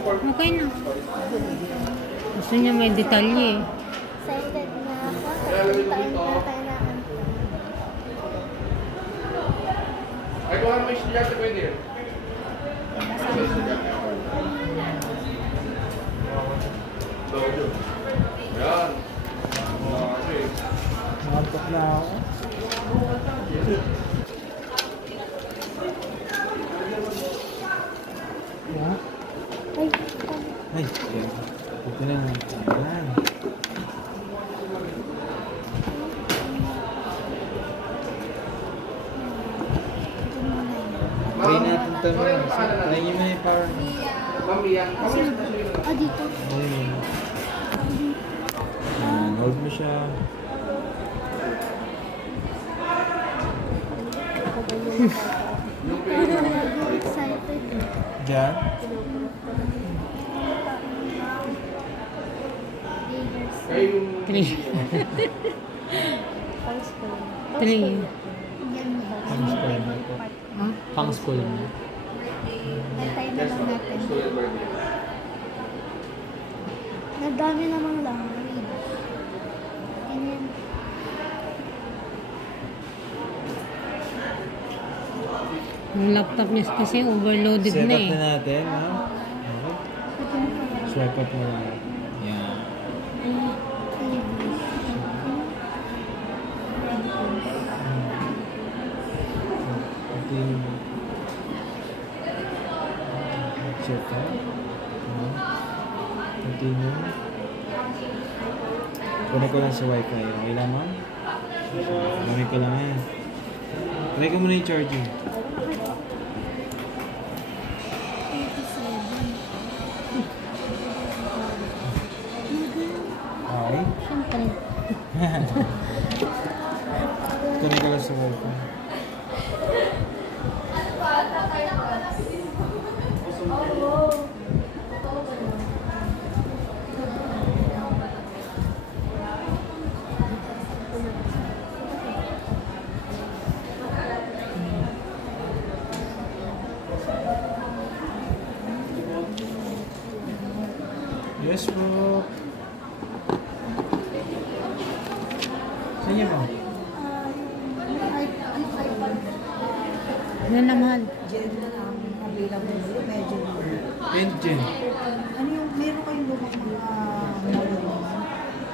Okay na. Gusto niya may detalye. Excited na ako. Tatlong taon na kailangan ko. Ay, kung ano may estudyante pwede yun. Yan. Okay. Nakatok na ako. Yeah. Ay, Ay, ito na. Ayan. Try natin ito na. Try nyo na yung power. Mamiya. dito. Ayun. Ayan, hold mo siya. Excited. Diyan. Kayo yung... 3. Pang school. 3. Yan Pang school mo. Ha? Pang school mo. Antay na lang natin. Nadami namang language. Ganyan. Yung laptop niya kasi overloaded Set na up eh. na natin, ha? Swipe up mo lang. Yan. Continue. Check ha? Continue. Connect ko lang sa wifi. Okay lang ma'am? Connect ko lang yan. Try ko muna yung charging. Okay. Siyempre. Connect ko lang sa wifi. Yes po. Saan niyo po? Yan na mahal. Gen na namin available, medyo. Engine. Ano yung, meron kayong lumang mga model?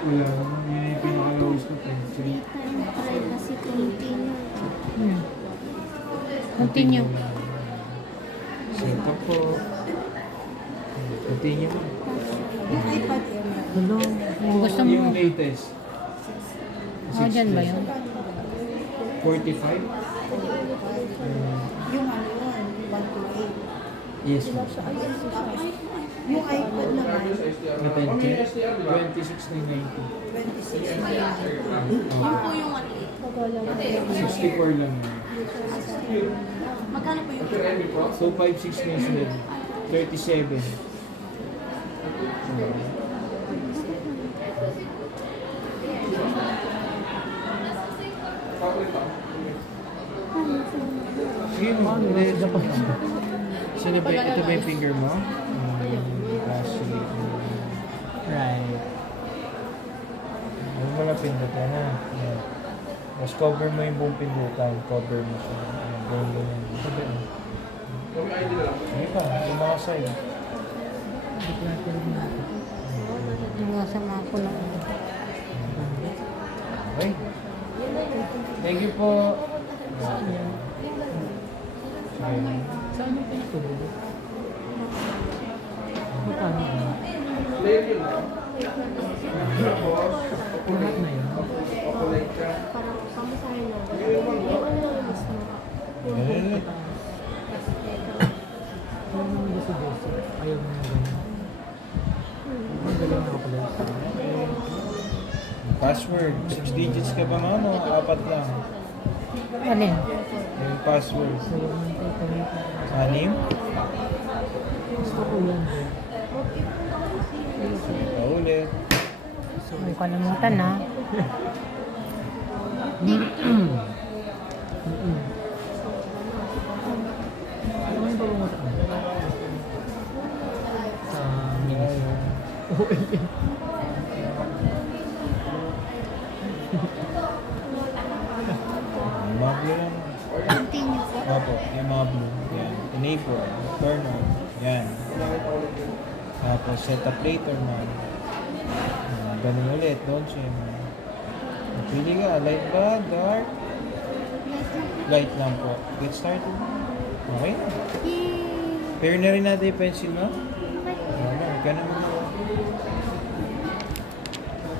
Wala. Yun yung pinaka-lowest na engine. Try kasi continue. Continue. Set up po. Continue po. Yung iPad Air. Hello. Yung gusto mo. Yung latest. Oh, dyan ba yun? 45? Yung ano yun, 128. Yes po. Tapos, yung iPad naman, Attention. 26,990. 26 na yan. Oh. 64 lang yun. Magkano po yung So 5,6 na yung sunod. 37. Sige mo. Sino ba? Ito ba yung finger mo? Right. Ano mo lang pindutan ha? Mas cover mo yung buong pindutan. Cover mo siya. Ayan, ganyan. Sabi mo. Sige pa, yung mga side. Yung masama ko lang. Okay. Thank you po. Okay. Saan yung pinatuloy? Magkano? Lahat na yun. Parang pamasahin na. Yung ano yung mas mo. Eh, Ano naman gusto gusto? Ayaw mo yung ganyan. Ang galing na pala. password. 6 digits ka ba ma'am o 4 lang? Alin? Yung password. Ayaw mo yung tayo. 6? Gusto ko yan. Ulit. Huwag kalimutan na. Ano ba mo sa Yung mga blue lang. Continue po. Opo, yung mga blue. Yan. Enable, turn on. Yan. Tapos set up later man. Ganun ulit, don't you? Pili ka, light ba? Dark? Light lang po. Get started. Okay na. Yay! Pair na rin natin yung pencil mo. Okay. Wala, ikaw naman ako.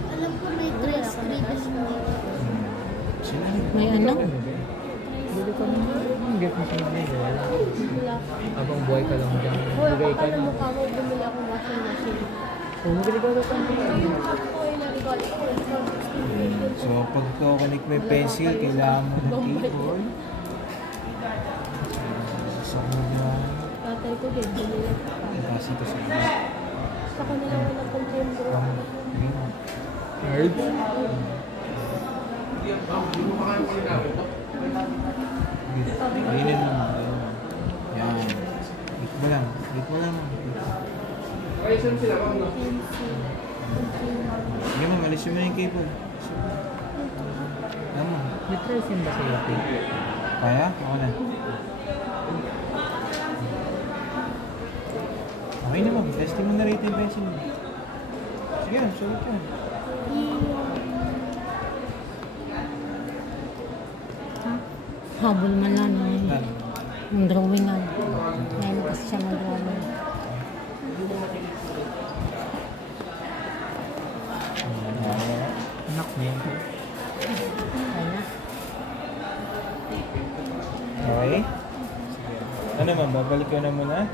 Alam ko may trace ribbon mo. Sila May ano? Bili ka naman. Ang gift mo sa mga Wala. Habang buhay ka lang dyan. Hoy, Bigay ako ka na na. mukha mo, bumili akong washing machine. Oh, magiging ka sa Ako ay nag-got ko. So, pag connect mo yung pencil, kailangan mo ng keyboard. So, dyan. Tatay ko din, bumili ko pa. Kasi ito sa inyo. Sa kanila ko nag-contender. Green. Nerds? Hindi mo kakain ko rin namin to. Ayunin mo. Yan. Hit mo lang. Hit mo lang. Kaya saan sila? Ma'am, no? Sige mo, malisin mo yung cable. Tama. May tracing ba sa lapit? Kaya? Ako na. Okay na ma'am. Testing mo na rito yung pencil mo. Sige, sulit yan. Habol man lang Yan. yung drawing na. Ngayon kasi siya mag-drawing. Anak niya. Ayun na. Okay? Ano ma'am, babalik ko na muna.